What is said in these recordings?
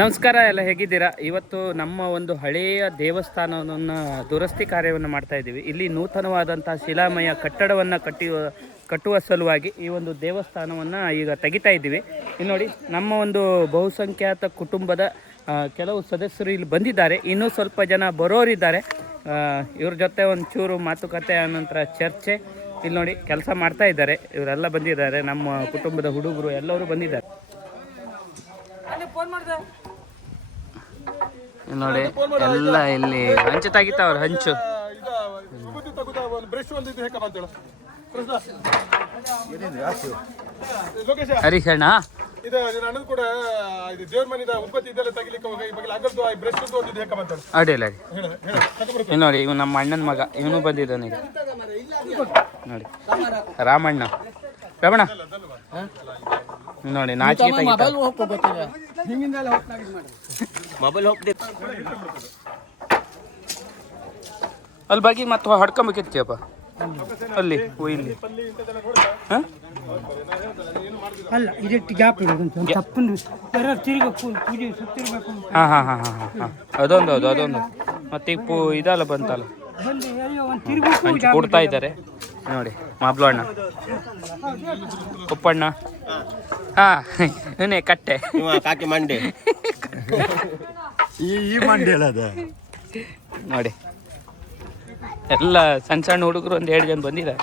ನಮಸ್ಕಾರ, ಎಲ್ಲ ಹೇಗಿದ್ದೀರಾ? ಇವತ್ತು ನಮ್ಮ ಒಂದು ಹಳೆಯ ದೇವಸ್ಥಾನವನ್ನು ದುರಸ್ತಿ ಕಾರ್ಯವನ್ನು ಮಾಡ್ತಾ ಇದ್ದೀವಿ. ಇಲ್ಲಿ ನೂತನವಾದಂಥ ಶಿಲಾಮಯ ಕಟ್ಟಡವನ್ನು ಕಟ್ಟುವ ಸಲುವಾಗಿ ಈ ಒಂದು ದೇವಸ್ಥಾನವನ್ನು ಈಗ ತೆಗಿತಾ ಇದ್ದೀವಿ. ಇಲ್ಲಿ ನೋಡಿ, ನಮ್ಮ ಒಂದು ಬಹುಸಂಖ್ಯಾತ ಕುಟುಂಬದ ಕೆಲವು ಸದಸ್ಯರು ಇಲ್ಲಿ ಬಂದಿದ್ದಾರೆ. ಇನ್ನೂ ಸ್ವಲ್ಪ ಜನ ಬರೋರಿದ್ದಾರೆ. ಇವ್ರ ಜೊತೆ ಒಂಚೂರು ಮಾತುಕತೆ ಆನಂತರ ಚರ್ಚೆ. ಇಲ್ಲಿ ನೋಡಿ, ಕೆಲಸ ಮಾಡ್ತಾ ಇದ್ದಾರೆ. ಇವರೆಲ್ಲ ಬಂದಿದ್ದಾರೆ, ನಮ್ಮ ಕುಟುಂಬದ ಹುಡುಗರು ಎಲ್ಲರೂ ಬಂದಿದ್ದಾರೆ. ನೋಡಿ, ಎಲ್ಲ ಇಲ್ಲಿ ಹಂಚು ತೆಗಿತಾವ್ರ. ಹಂಚು ಹರಿಶಣ್ಣ ಅಡಿಲ್ಲ ನೋಡಿ, ಇವ್ ನಮ್ಮ ಅಣ್ಣನ ಮಗ, ಇವನು ಬಂದಿದ್ದಾನೆ. ನೋಡಿ, ರಾಮಣ್ಣ ನೋಡಿ, ನಾಚಿಕೆ ಅಲ್ಲಿ ಬಾಗಿ ಮತ್ತೆ ಹೊಡ್ಕೊಂಬೇಕಿರ್ತೀಯಪ್ಪ ಅಲ್ಲಿ ಇಲ್ಲಿ. ಅಲ್ಲ, ಇದಕ್ಕೆ ಗ್ಯಾಪ್ ಇರೋದು ತಪ್ಪು. ಹಾಂ ಹಾಂ ಹಾಂ ಹಾಂ ಹಾಂ ಅದೊಂದು ಅದೊಂದು ಮತ್ತೆ ಈಗ ಇದಲ್ಲ ಬಂತಲ್ಲ, ಹಂಚು ಕೊಡ್ತಾ ಇದ್ದಾರೆ ನೋಡಿ. ಮಾಬ್ಲು ಅಣ್ಣ, ಉಪ್ಪಣ್ಣ, ಹಾಂ ಇವನೇ ಕಟ್ಟೆ ಕಾಕಿ ಮಂಡಿ ಈ ಮಂಡಿ ಅಲ್ಲದ ನೋಡಿ. ಎಲ್ಲ ಸಣ್ಣ ಸಣ್ಣ ಹುಡುಗರು ಒಂದು 2 ಜನ ಬಂದಿದ್ದಾರೆ.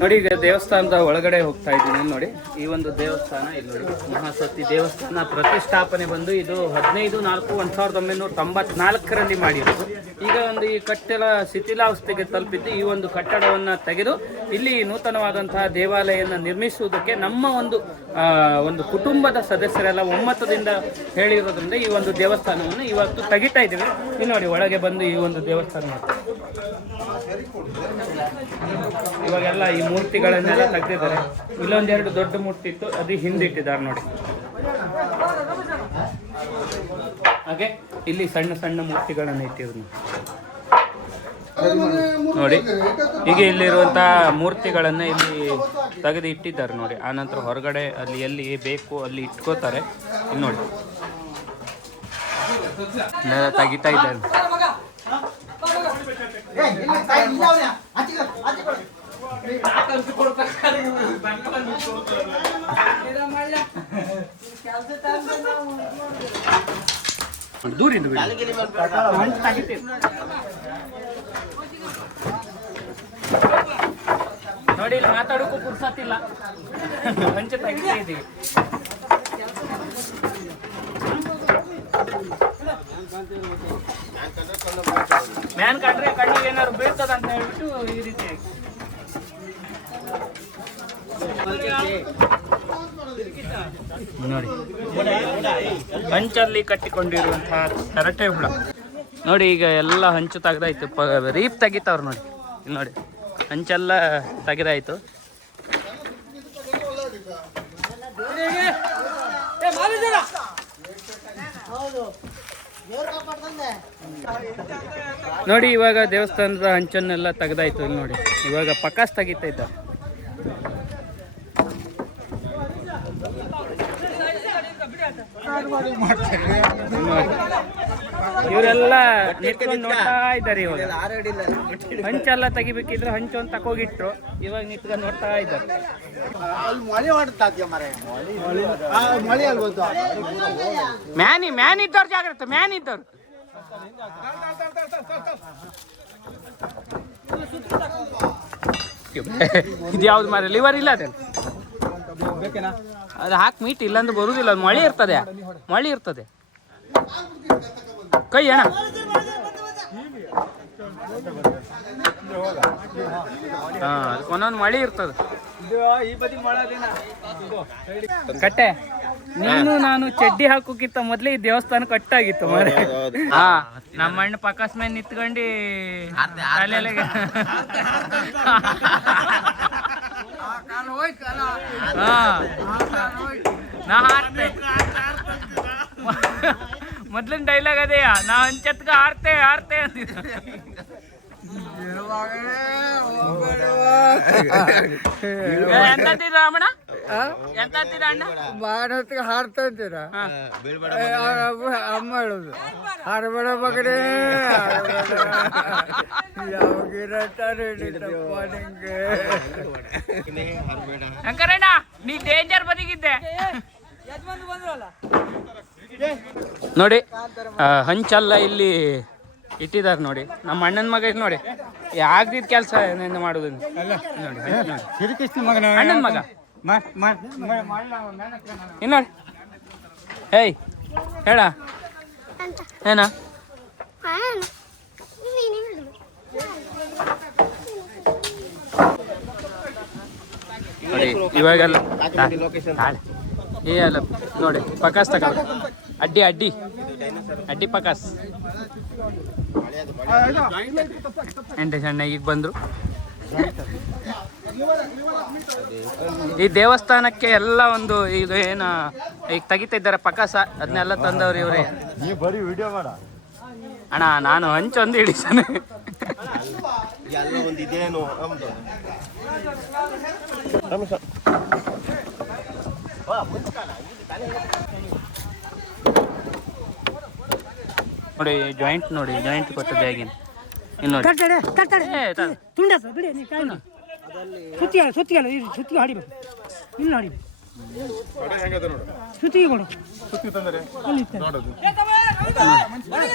ನೋಡಿ, ಈಗ ದೇವಸ್ಥಾನದ ಒಳಗಡೆ ಹೋಗ್ತಾ ಇದ್ದೀನಿ. ನೋಡಿ, ಈ ಒಂದು ದೇವಸ್ಥಾನ ಇಲ್ಲಿ ನೋಡಿ, ಮಹಾಸತಿ ದೇವಸ್ಥಾನ ಪ್ರತಿಷ್ಠಾಪನೆ ಬಂದು ಇದು 15/4/1994 ಮಾಡಿರೋದು. ಈಗ ಒಂದು ಈ ಕಟ್ಟಡ ಶಿಥಿಲಾವಸ್ಥೆಗೆ ತಲುಪಿದ್ದು. ಈ ಒಂದು ಕಟ್ಟಡವನ್ನು ತೆಗೆದು ಇಲ್ಲಿ ನೂತನವಾದಂತಹ ದೇವಾಲಯವನ್ನು ನಿರ್ಮಿಸುವುದಕ್ಕೆ ನಮ್ಮ ಒಂದು ಕುಟುಂಬದ ಸದಸ್ಯರೆಲ್ಲ ಒಮ್ಮತದಿಂದ ಹೇಳಿರೋದ್ರಿಂದ ಈ ಒಂದು ದೇವಸ್ಥಾನವನ್ನು ಇವತ್ತು ತೆಗಿತಾ ಇದ್ದೀವಿ. ಇಲ್ಲಿ ನೋಡಿ, ಒಳಗೆ ಬಂದು ಈ ಒಂದು ದೇವಸ್ಥಾನ ಇವಾಗೆಲ್ಲ ಈ ಮೂರ್ತಿಗಳನ್ನೆಲ್ಲ ತೆಗೆದಿದ್ದಾರೆ. ಇಲ್ಲೊಂದೆರಡು ದೊಡ್ಡ ಮೂರ್ತಿ ಇತ್ತು, ಅದು ಹಿಂದಿಟ್ಟಿದ್ದಾರೆ ನೋಡಿ. ಹಾಗೆ ಇಲ್ಲಿ ಸಣ್ಣ ಸಣ್ಣ ಮೂರ್ತಿಗಳನ್ನು ಇಟ್ಟಿದ್ರು ನೋಡಿ. ಈಗ ಇಲ್ಲಿರುವಂತಹ ಮೂರ್ತಿಗಳನ್ನು ಇಲ್ಲಿ ತೆಗೆದು ಇಟ್ಟಿದ್ದಾರೆ ನೋಡಿ. ಆನಂತರ ಹೊರಗಡೆ ಅಲ್ಲಿ ಎಲ್ಲಿ ಬೇಕು ಅಲ್ಲಿ ಇಟ್ಕೋತಾರೆ. ಇಲ್ಲಿ ನೋಡಿ, ತೆಗಿತಾ ಇದ್ದಾರೆ. ದೂರಿಂದ ನೋಡಿ, ಇಲ್ಲಿ ಮಾತಾಡೋಕ್ಕೂ ಪುರ್ಸತ್ತಿಲ್ಲ, ಹಂಚೆ ತೆಗಿತಾ ಇದ್ದೀವಿ. ಮ್ಯಾನ್ ಕಂಡ್ರೆ ಕಣ್ಣಿಗೆ ಏನಾದ್ರು ಬೀಳ್ತದ ಅಂತ ಹೇಳ್ಬಿಟ್ಟು ಈ ರೀತಿ ನೋಡಿ. ಹಂಚಲ್ಲಿ ಕಟ್ಟಿಕೊಂಡಿರುವಂತಹ ಹರಟೆ ಹುಳ ನೋಡಿ. ಈಗ ಎಲ್ಲ ಹಂಚು ತೆಗ್ದಾಯ್ತು, ರೀಪ್ ತೆಗಿತಾವ್ರು ನೋಡಿ. ಇಲ್ಲಿ ನೋಡಿ, ಹಂಚೆಲ್ಲ ತೆಗೆದಾಯ್ತು. ನೋಡಿ, ಇವಾಗ ದೇವಸ್ಥಾನದ ಹಂಚನ್ನೆಲ್ಲ ತೆಗೆದಾಯ್ತು. ಇಲ್ಲಿ ನೋಡಿ, ಇವಾಗ ಪಕಾಸ್ ತೆಗಿತಾ ಇದ್ದ. ಇವರೆಲ್ಲ ನಿಂತ್ಕೊಂಡು ನೋಡ್ತಾ ಇದ್ದಾರೆ. ಇವಾಗ ಹಂಚೆಲ್ಲ ತೆಗಿಬೇಕಿದ್ರೆ ಹಂಚು ಅಂತ ತಕೋಗಿಟ್ರು, ಇವಾಗ ನಿಂತ್ಕೊಂಡು ನೋಡ್ತಾ ಇದ್ದಾರೆ. ಮ್ಯಾನ್ ಇದ್ದವ್ರು ಜಾಗ್ರತೆ, ಮ್ಯಾನ್ ಇದ್ದವ್ರು. ಇದು ಯಾವ್ದು ಮಾರ ಲಿವರ್ ಇಲ್ಲ ಅದೇ, ಅದು ಹಾಕಿ ಮೀಟ್ ಇಲ್ಲಾಂದ್ರೆ ಬರುದಿಲ್ಲ. ಮಳೆ ಇರ್ತದೆ, ಮಳೆ ಇರ್ತದೆ. ಕೈ ಅಣ್ಣ, ಒಂದೊಂದು ಮಳೆ ಇರ್ತದೆ. ಕಟ್ಟೆ, ನೀನು ನಾನು ಚಡ್ಡಿ ಹಾಕೋಕ್ಕಿಂತ ಮೊದ್ಲೇ ಈ ದೇವಸ್ಥಾನ ಕಟ್ಟಾಗಿತ್ತು ಮಾರೆ. ಹಾ, ನಮ್ಮ ಅಣ್ಣ ಪಕಾಸ್ ಮೇಲೆ ನಿಂತ್ಕೊಂಡು ನಾ ಹಾರ್ತೆ. ಮೊದ್ಲಿನ ಡೈಲಾಗ್ ಅದೇಯ, ನಾ ಹಂಚತ್ಗ ಹಾರ್ತೆ ಹಾರ್ತೆ ಅಂತಿದ್ದ. ಎಂತಂದಿದ್ರು ರಾಮಣ್ಣ? ಎಂತ ಅಂತೀರಾ ಅಣ್ಣ? ಬಾನತ್ತಿಗೆ ಹಾರ್ತಾ ಅಂತೀರಾ? ಹಾ. ಅಮ್ಮ ಹೇಳುದು ಹಾರಬೇಡ ಮಗನೇ, ಯಾವಾಗಿರತ್ತಾರೆ ನಿಂಗೆ. ಶಂಕರಣ್ಣ ನೀ ಡೇಂಜರ್ ಬದಿಗಿದ್ದೆ ನೋಡಿ. ಹಂಚಲ್ಲ ಇಲ್ಲಿ ಇಟ್ಟಿದ್ದಾರೆ ನೋಡಿ. ನಮ್ಮ ಅಣ್ಣನ ಮಗ ಇದು ನೋಡಿ, ಯಾಗ್ದಿದ್ ಕೆಲಸ ಏನೇನು ಮಾಡೋದು ನೋಡಿ. ಸಿರಿಕೃಷ್ಣ ಮಗನ ಅಣ್ಣನ ಮಗ ಇನ್ನು ನೋಡಿ. ಏಯ್ ಹೇಳ ಏನ ನೋಡಿ ಇವಾಗೆಲ್ಲ ಏ ಅಲ್ಲ ನೋಡಿ ಪಕಾಸ್ ತಗ ಅಡ್ಡಿ ಅಡ್ಡಿ ಅಡ್ಡಿ ಪಕಾಸ್ ಎಂಟು ಸಣ್ಣ ಈಗ ಬಂದರು. ಈ ದೇವಸ್ಥಾನಕ್ಕೆ ಎಲ್ಲ ಒಂದು ಇದು ಏನು ಈಗ ತೆಗಿತಾ ಇದ್ದಾರೆ ಪಕಾಸ, ಅದನ್ನೆಲ್ಲ ತಂದವ್ರು ಇವರೇ. ಅಣ್ಣ ನಾನು ಹಂಚೊಂದು ಹಿಡಿಸಾನೆ ಎಲ್ಲ ಒಂದು ಇದೇನು ನೋಡಿ ಜಾಯಿಂಟ್ ನೋಡಿ, ಜಾಯಿಂಟ್ ಕೊಟ್ಟು ಬ್ಯಾಗಿನ ಇಲ್ಲಿ ನೋಡಿ. ಸುತ್ತಿಗೆ ಹಾಡಿಬೇಕು, ಇಲ್ಲಿ ಹಾಡಿಬೇಕು, ಸುತ್ತಿಗೆ ಕೊಡು,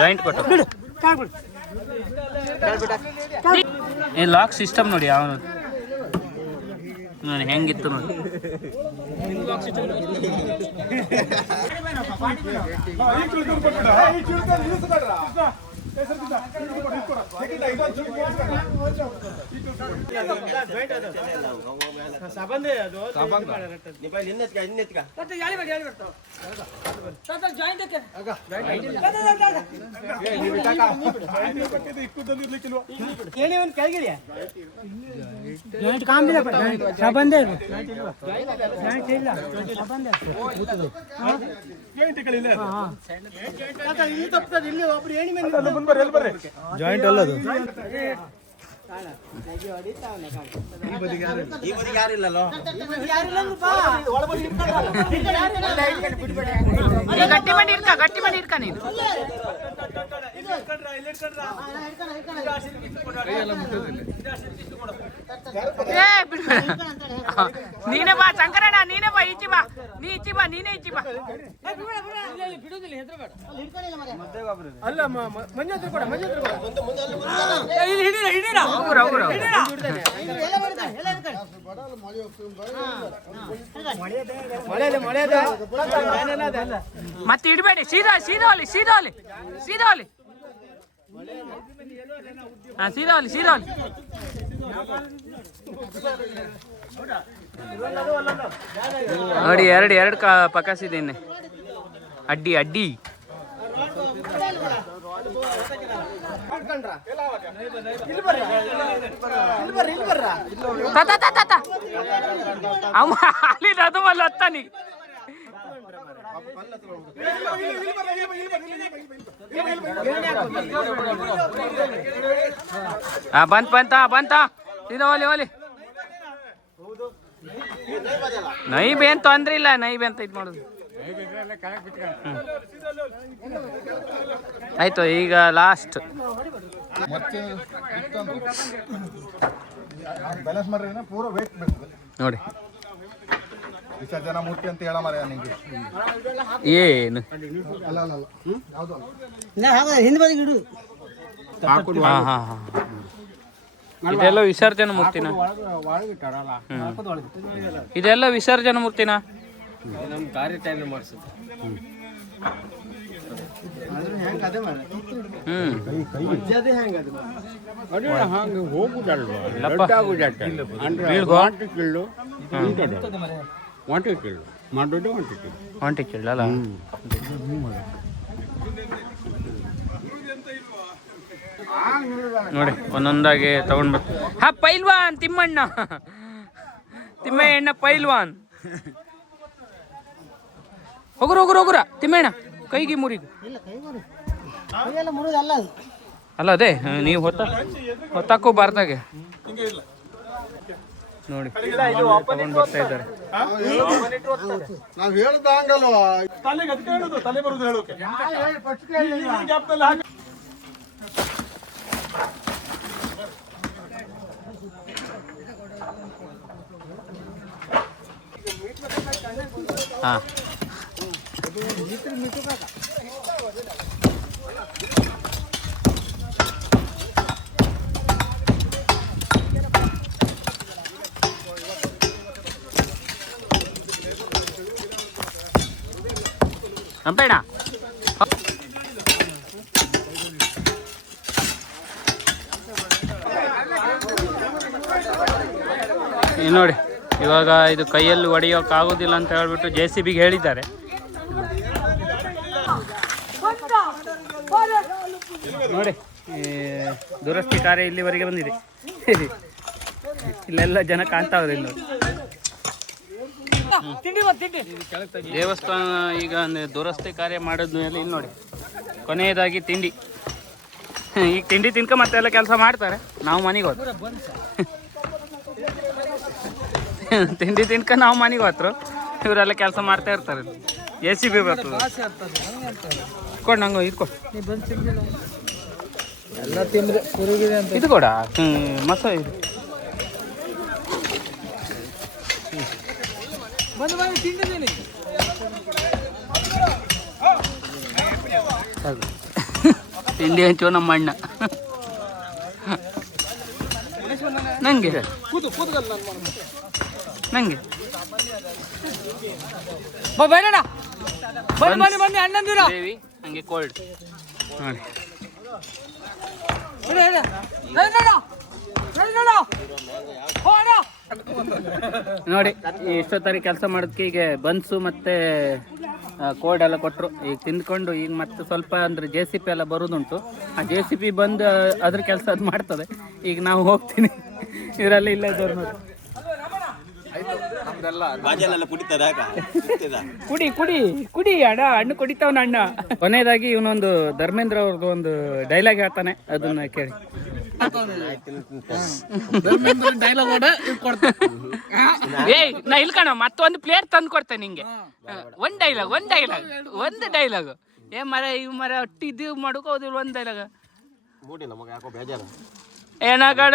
ಜಾಯಿಂಟ್ ಕೊಟ್ಟು ಈ ಲಾಕ್ ಸಿಸ್ಟಮ್ ನೋಡಿ ಅವನು ನೋಡಿ ಹೆಂಗಿತ್ತು ನೋಡಿ. ಜಾಯಿಂಟ್ ಅಲ್ಲದು ಯಾರಿಲ್ಲಲ್ಲೋ. ಗಟ್ಟಿ ಮಾಡಿ ಇರ್ಕ, ಗಟ್ಟಿ ಮಾಡಿ ಇರ್ಕ ನೀನು. ನೀನೇ ಬಾ ಶಂಕರಣ್ಣ, ನೀನೇ ಬಾ, ಈಚಿ ಬಾ, ನೀ ಈಚಿ ಬಾ, ನೀನೇ ಈಚಿ ಬಾ. ಮತ್ತೆ ಇಡಬೇಡಿ, ಸೀದಾ ಸೀದಾ ಅಲ್ಲಿ, ಸೀದಾ ಅಲ್ಲಿ, ಸೀದಾ ಅಲ್ಲಿ, ಹಾ ಸೀದಾ ಅಲ್ಲಿ, ಸೀದಾ ಅಲ್ಲಿ. ನೋಡಿ ಎರಡು ಪಕಾಸಿದ್ದೇನೆ. ಅಡ್ಡಿ ಅಡ್ಡಿ ಅಮ್ಮ ಅಲ್ಲಿ ಅದು ಮಲ್ಲ ಹತ್ತಾನಿ. ಬಂತ ಇದು ಓಲಿ ಓಲಿ ನೈ ಬೇ ಅಂತ ತೊಂದ್ರೆ ಇಲ್ಲ, ನೈ ಬೇ ಅಂತ ಇದು ಮಾಡೋದು. ಆಯ್ತು ಈಗ ಲಾಸ್ಟ್ ನೋಡಿ ವಿಸರ್ಜನಾ ಮೂರ್ತಿ ಅಂತ ಹೇಳ ಮರ ನಿಂಗೆ ಏನು ಹಿಂದೆ ಬದಿಗೆ ಇಡು. ಇದೆಲ್ಲ ವಿಸರ್ಜನಾ ಮೂರ್ತಿನ, ಇದೆಲ್ಲ ವಿಸರ್ಜನಾ ಮೂರ್ತಿನ. ಒಂಟಿ ಕೇಳಲ್ಲ ನೋಡಿ, ಒಂದೊಂದಾಗಿ ತಗೊಂಡ್ ಬರ್ತೀವಿ. ಹಾ ಪೈಲ್ವಾನ್ ತಿಮ್ಮಣ್ಣ, ತಿಮ್ಮಣ್ಣ ಪೈಲ್ವಾನ್. ಹೋಗುರ ತಿಮ್ಮಣ್ಣ ಕೈಗೆ ಮುರಿದು ಅಲ್ಲ ಅದೇ ನೀವು ಹೊತ್ತಾಕೋ ಬಾರ್ದಾಗೆ ನೋಡಿ ತಗೊಂಡು ಬರ್ತಾ ಇದ್ದಾರೆ. ನಾವ್ ಹೇಳ್ದ ಹಂಗಲ್ವಾ ತಲೆಗೆ ಅದಕ್ಕೆ ಹೇಳುದು ತಲೆ ಬರುದು ಹೇಳೋಕೆ ಹಾ ಅಂಬೇಡ ನೋಡಿ ಇವಾಗ ಇದು ಕೈಯಲ್ಲಿ ಹೊಡೆಯೋಕ್ಕಾಗೋದಿಲ್ಲ ಅಂತ ಹೇಳ್ಬಿಟ್ಟು JCBಗೆ ಹೇಳಿದ್ದಾರೆ. ನೋಡಿ ದುರಸ್ತಿ ಕಾರ್ಯ ಇಲ್ಲಿವರೆಗೆ ಬಂದಿದೆ. ಇಲ್ಲೆಲ್ಲ ಜನ ಕಾಣ್ತಾವ್ರೆ ಇಲ್ಲಿ ನೋಡಿ. ದೇವಸ್ಥಾನ ಈಗ ದುರಸ್ತಿ ಕಾರ್ಯ ಮಾಡೋದ್ ಮೇಲೆ ಇಲ್ಲಿ ನೋಡಿ ಕೊನೆಯದಾಗಿ ತಿಂಡಿ. ಈಗ ತಿಂಡಿ ತಿನ್ಕ ಮತ್ತೆಲ್ಲ ಕೆಲಸ ಮಾಡ್ತಾರೆ. ನಾವು ಮನೆಗೆ ಹೋದ್ರು ತಿಂಡಿ ತಿನ್ಕ ನಾವು ಮನೆಗೆ ಹೋದ್ರು, ಇವರೆಲ್ಲ ಕೆಲಸ ಮಾಡ್ತಾ ಇರ್ತಾರೆ. JCB ಬರ್ತದೆ ಕೊಡ್ ನಂಗೆ ಇದು ಕೊಡ್ ಎಲ್ಲ ತಿಂದ್ರೆ ಕುರುಗಿದೆ ಅಂತ ಇದು ಕೊಡ ಮಸ ಇದು ಬಂದು ತಿಂಡಿದ್ದೀನಿ. ತಿಂಡಿ ಹಂಚು ನಮ್ಮ ಅಣ್ಣ ನಂಗೆ ನಂಗೆ ಬರೋಣ ಬನ್ನಿ ಬನ್ನಿ ಅಣ್ಣಂದಿರ ದೇವಿ ಹಂಗೆ ಕೋಲ್ಡ್ ನೋಡಿ ಇಷ್ಟೊತ್ತರಿ ಕೆಲಸ ಮಾಡೋದಕ್ಕೆ ಈಗ ಬನ್ಸು ಮತ್ತೆ ಕೋಲ್ಡ್ ಎಲ್ಲ ಕೊಟ್ಟರು. ಈಗ ತಿಂದ್ಕೊಂಡು ಈಗ ಮತ್ತೆ ಸ್ವಲ್ಪ ಅಂದ್ರೆ JCB ಎಲ್ಲ ಬರೋದುಂಟು. ಆ JCB ಬಂದು ಅದ್ರ ಕೆಲಸ ಅದು ಮಾಡ್ತದೆ. ಈಗ ನಾವು ಹೋಗ್ತೀನಿ, ಇವರೆಲ್ಲ ಇಲ್ಲ ಇದ್ದವ್ರು ನೋಡಿ. ಕುಡಿ ಕುಡಿ ಕುಡಿ ಅಣ್ಣ ಹಣ್ಣು ಕುಡಿತಾವನ ಅಣ್ಣ. ಕೊನೆಯದಾಗಿ ಇವನೊಂದು ಧರ್ಮೇಂದ್ರ ಅವ್ರದ್ದು ಒಂದು ಡೈಲಾಗ್ ಹೇಳ್ತಾನೆ, ಅದನ್ನ ಕೇಳಿ. ಏಯ್ ನಾ ಇಲ್ಕಣ ಮತ್ತೊಂದು ಪ್ಲೇಟ್ ತಂದು ಕೊಡ್ತೇನೆ ನಿಂಗೆ. ಒಂದ್ ಡೈಲಾಗ್ ಏ ಮರ ಇವ್ ಮರ ಒಟ್ಟಿದ್ದು ಮಾಡ್ಕೋದಿಲ್ಲ. ಒಂದ್ ಡೈಲಾಗ್ ಏನೋ ಕಣ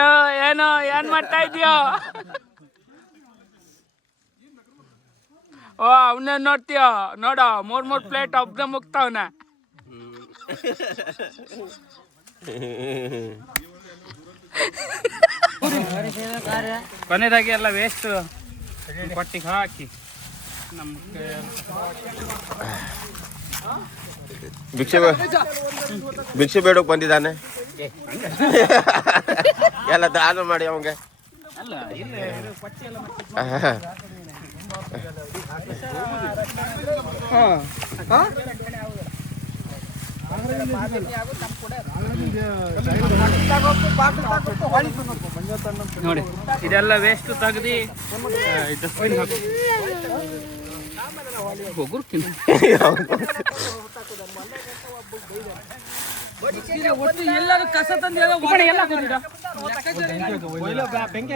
ಏನೋ ಏನ್ ಮಾಡ್ತಾ ಇದೀಯೋ? ಓ ಅವನ್ನ ನೋಡ್ತೀಯ ನೋಡ, ಮೂರ್ ಪ್ಲೇಟ್ ಒಬ್ನ ಮುಗ್ತಾವನ. ಕೊನೆಯದಾಗಿ ಎಲ್ಲ ವೇಸ್ಟ್ ಕೊಟ್ಟಿಗೆ ಹಾಕಿ ಭಿಕ್ಷೆ ಬೇಡಕ್ಕೆ ಬಂದಿದ್ದಾನೆ. ಎಲ್ಲ ದಾನ ಮಾಡಿ ಅವಂಗೆ. ಅಲ್ಲ ಇಲ್ಲ ಪಟ್ಟಿ ಎಲ್ಲ ನೋಡಿ ಇದೆಲ್ಲ ವೇಸ್ಟ್ ತೆಗ್ದು ಡಸ್ಟ್ಬಿನ್ ಹಾಕಿ ಹೋಗುರು ಎಲ್ಲರೂ ಕಸ ತಂದು ಎಲ್ಲ ಬೆಂಕಿ